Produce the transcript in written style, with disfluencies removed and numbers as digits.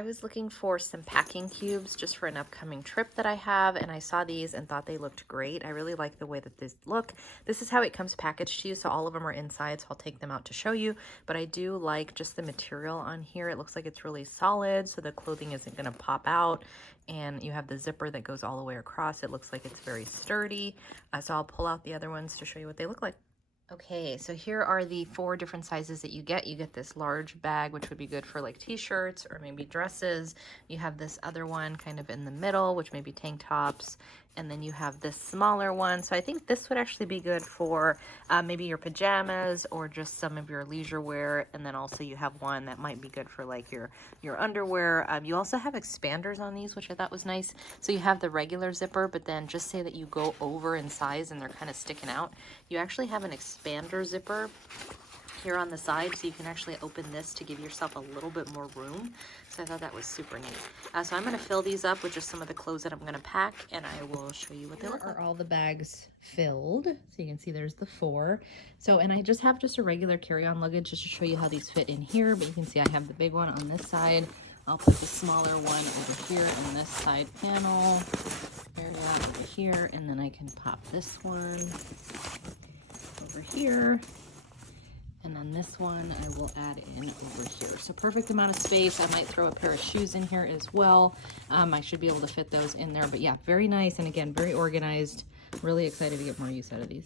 I was looking for some packing cubes just for an upcoming trip that I have, and I saw these and thought they looked great. I really like the way that these look. This is how it comes packaged to you, so all of them are inside, so I'll take them out to show you. But I do like just the material on here. It looks like it's really solid, so the clothing isn't going to pop out. And you have the zipper that goes all the way across. It looks like it's very sturdy. So I'll pull out the other ones to show you what they look like. Okay, so here are the 4 different sizes that you get. You get this large bag, which would be good for like t-shirts or maybe dresses. You have this other one kind of in the middle, which may be tank tops. And then you have this smaller one. So I think this would actually be good for maybe your pajamas or just some of your leisure wear. And then also you have one that might be good for like your underwear. You also have expanders on these, which I thought was nice. So you have the regular zipper, but then just say that you go over in size and they're kind of sticking out. You actually have an expander zipper here on the side, so you can actually open this to give yourself a little bit more room. So I thought that was super neat. So I'm going to fill these up with just some of the clothes that I'm going to pack, and I will show you what they look like. Are all the bags filled? So you can see there's the 4. So, and I just have just a regular carry-on luggage just to show you how these fit in here, but you can see I have the big one on this side. I'll put the smaller one over here in this side panel area over here, and then I can pop this one over here. And then this one I will add in over here. So perfect amount of space. I might throw a pair of shoes in here as well. I should be able to fit those in there. But yeah, very nice. And again, very organized. Really excited to get more use out of these.